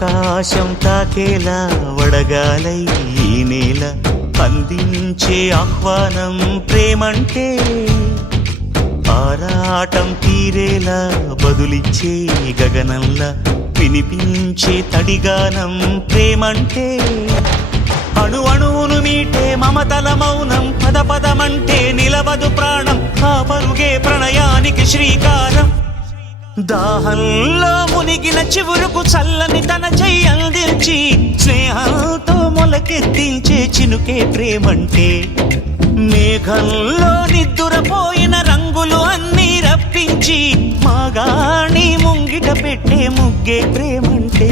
ఆకాశం తాకేలా వడగాలై ఈ నేల అందించే ఆహ్వానం ప్రేమంటే, ఆరాటం తీరేలా బదులిచ్చే గగనంలా వినిపించే తడిగానం ప్రేమంటే, అణు అణువును మీటే మమతల మౌనం పద పదమంటే నిలవదు ప్రాణం, ఆ పరుగే ప్రణయానికి శ్రీకారం. దాహంలో మునిగిన చివురుకు చల్లని తన చెయ్యి అందించి స్నేహంతో మొలకెత్తించే చినుకే ప్రేమంటే, మేఘంలో నిద్దురపోయిన రంగులు అన్నీ రప్పించి మాగాణి ముంగిట పెట్టే ముగ్గే ప్రేమంటే.